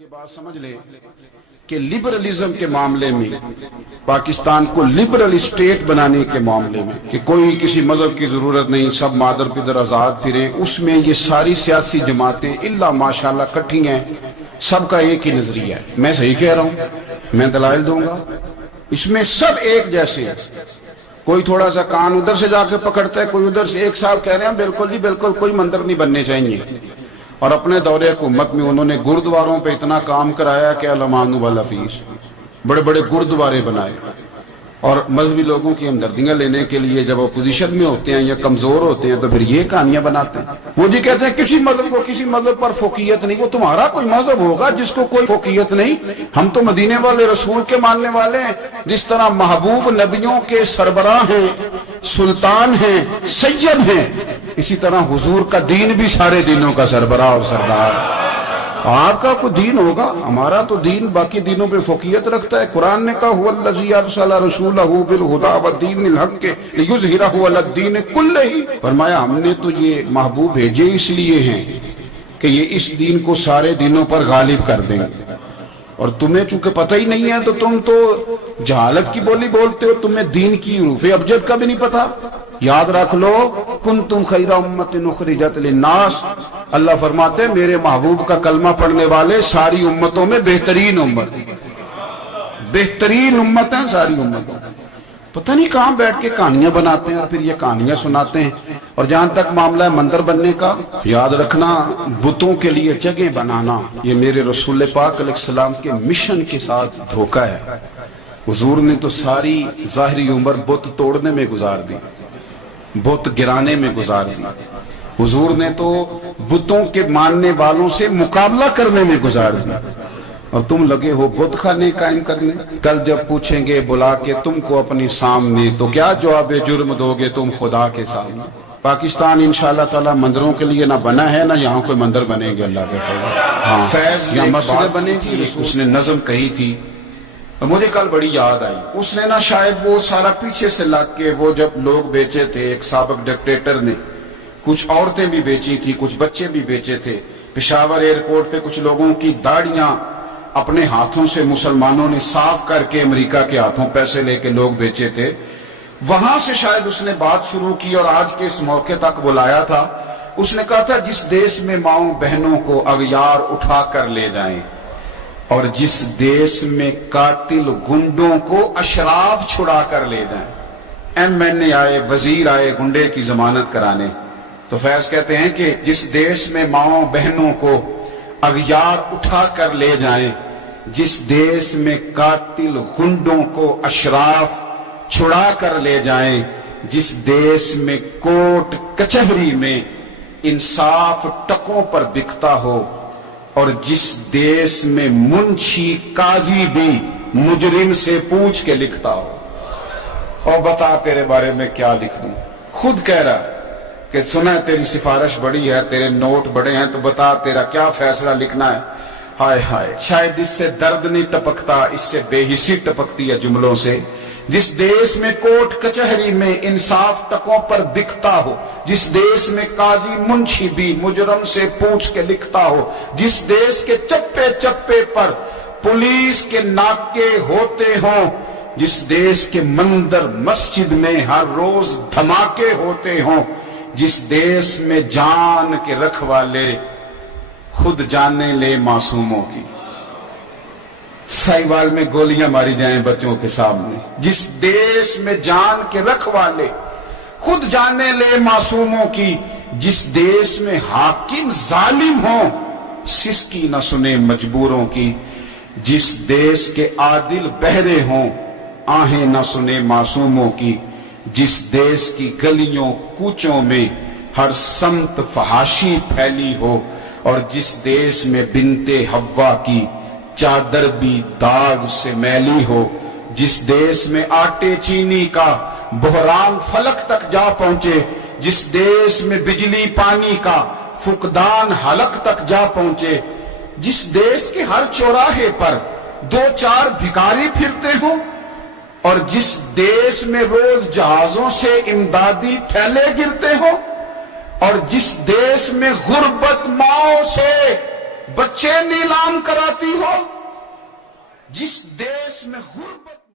یہ بات سمجھ لے کہ لبرلزم کے معاملے میں پاکستان کو لبرل اسٹیٹ بنانے کے معاملے میں کہ کوئی کسی مذہب کی ضرورت نہیں، سب مادر پدر آزاد پھریں، اس میں یہ ساری سیاسی جماعتیں الا ماشاءاللہ کٹھی ہیں، سب کا ایک ہی نظریہ ہے۔ میں صحیح کہہ رہا ہوں، میں دلائل دوں گا، اس میں سب ایک جیسے ہیں۔ کوئی تھوڑا سا کان ادھر سے جا کے پکڑتا ہے، کوئی ادھر سے۔ ایک صاحب کہہ رہے ہیں بالکل جی بالکل کوئی مندر نہیں بننے چاہیے، اور اپنے دورے حکومت میں انہوں نے گردواروں پہ اتنا کام کرایا کہ الامان والحفیظ، بڑے بڑے گردوارے بنائے، اور مذہبی لوگوں کی ہمدردیاں لینے کے لیے جب اپوزیشن میں ہوتے ہیں یا کمزور ہوتے ہیں تو پھر یہ کہانیاں بناتے ہیں۔ وہ جی کہتے ہیں کسی مذہب کو کسی مذہب پر فوقیت نہیں۔ وہ تمہارا کوئی مذہب ہوگا جس کو کوئی فوقیت نہیں؟ ہم تو مدینے والے رسول کے ماننے والے ہیں۔ جس طرح محبوب نبیوں کے سربراہ ہیں، سلطان ہیں، سید ہیں، اسی طرح حضور کا دین بھی سارے دینوں کا سربراہ اور سردار۔ آپ کا کوئی دین ہوگا، ہمارا تو دین باقی دینوں پہ فوقیت رکھتا ہے۔ قرآن نے کہا هو الذی ارسل رسولہ بالہدی ودین الحق لیظہرہ علی الدین کلہ، فرمایا ہم نے تو یہ محبوب بھیجے اس لیے ہیں کہ یہ اس دین کو سارے دینوں پر غالب کر دیں گے، اور تمہیں چونکہ پتہ ہی نہیں ہے تو تم تو جہالت کی بولی بولتے ہو، تمہیں دین کی حروف ابجد کا بھی نہیں پتا۔ یاد رکھ لو کنتم خیر امت اخرجت للناس، اللہ فرماتے ہیں میرے محبوب کا کلمہ پڑھنے والے ساری امتوں میں بہترین امت، بہترین امت ہیں ساری امتوں۔ پتہ نہیں کہاں بیٹھ کے کہانیاں بناتے ہیں اور پھر یہ کہانیاں سناتے ہیں۔ اور جہاں تک معاملہ ہے مندر بننے کا، یاد رکھنا بتوں کے لیے جگہ بنانا یہ میرے رسول پاک علیہ السلام کے مشن کے ساتھ دھوکہ ہے۔ حضور نے تو ساری ظاہری عمر بت توڑنے میں گزار دی، بت گرانے میں گزار دی۔ حضور نے تو بتوں کے ماننے والوں سے مقابلہ کرنے میں گزار دی، اور تم لگے ہو بت خانے قائم کرنے۔ کل جب پوچھیں گے بلا کے تم کو اپنی سامنے تو کیا جواب جرم دو گے تم خدا کے سامنے؟ پاکستان انشاءاللہ تعالی مندروں کے لیے نہ بنا ہے، نہ یہاں کوئی مندر بنے گے اللہ کے فضل۔ ہاں فیض یا مسجد بنے گی، اس نے نظم کہی تھی، مجھے کل بڑی یاد آئی۔ اس نے نا شاید وہ سارا پیچھے سے لگ کے، وہ جب لوگ بیچے تھے، ایک سابق ڈکٹیٹر نے کچھ عورتیں بھی بیچی تھی، کچھ بچے بھی بیچے تھے۔ پشاور ایئرپورٹ پہ کچھ لوگوں کی داڑیاں اپنے ہاتھوں سے مسلمانوں نے صاف کر کے امریکہ کے ہاتھوں پیسے لے کے لوگ بیچے تھے۔ وہاں سے شاید اس نے بات شروع کی اور آج کے اس موقع تک بلایا تھا۔ اس نے کہا تھا جس دیش میں ماؤں بہنوں کو اغیار اٹھا کر لے جائیں، اور جس دیش میں قاتل گنڈوں کو اشراف چھڑا کر لے جائیں۔ ایم این اے آئے، وزیر آئے گنڈے کی ضمانت کرانے، تو فیض کہتے ہیں کہ جس دیش میں ماؤں بہنوں کو اغیار اٹھا کر لے جائیں، جس دیش میں قاتل گنڈوں کو اشراف چھڑا کر لے جائیں، جس دیش میں کوٹ کچہری میں انصاف ٹکوں پر بکتا ہو، اور جس دیش میں منشی قاضی بھی مجرم سے پوچھ کے لکھتا ہو۔ اور بتا تیرے بارے میں کیا لکھ دوں؟ خود کہہ رہا کہ سنا ہے تیری سفارش بڑی ہے، تیرے نوٹ بڑے ہیں، تو بتا تیرا کیا فیصلہ لکھنا ہے۔ ہائے ہائے، شاید اس سے درد نہیں ٹپکتا، اس سے بے حسی ٹپکتی ہے جملوں سے۔ جس دیش میں کوٹ کچہری میں انصاف ٹکوں پر بکتا ہو، جس دیش میں قاضی منشی بھی مجرم سے پوچھ کے لکھتا ہو، جس دیش کے چپے چپے پر پولیس کے ناکے ہوتے ہوں، جس دیش کے مندر مسجد میں ہر روز دھماکے ہوتے ہوں، جس دیش میں جان کے رکھوالے خود جانے لے معصوموں کی، سائیوال میں گولیاں ماری جائیں بچوں کے سامنے، جس دیش میں جان کے رکھوالے خود جانے لے معصوموں کی، جس دیش میں حاکم ظالم ہوں سسکی نہ سنے مجبوروں کی، جس دیش کے عادل بہرے ہوں آہیں نہ سنے معصوموں کی، جس دیش کی گلیوں کوچوں میں ہر سمت فحاشی پھیلی ہو، اور جس دیش میں بنت حوا کی چادر بھی داغ سے میلی ہو، جس دیش میں آٹے چینی کا بحران فلک تک جا پہنچے، جس دیش میں بجلی پانی کا فقدان حلق تک جا پہنچے، جس دیش کے ہر چوراہے پر دو چار بھکاری پھرتے ہوں، اور جس دیش میں روز جہازوں سے امدادی تھیلے گرتے ہوں، اور جس دیش میں غربت ماؤں سے بچے نیلام کراتی جس دیش میں غربت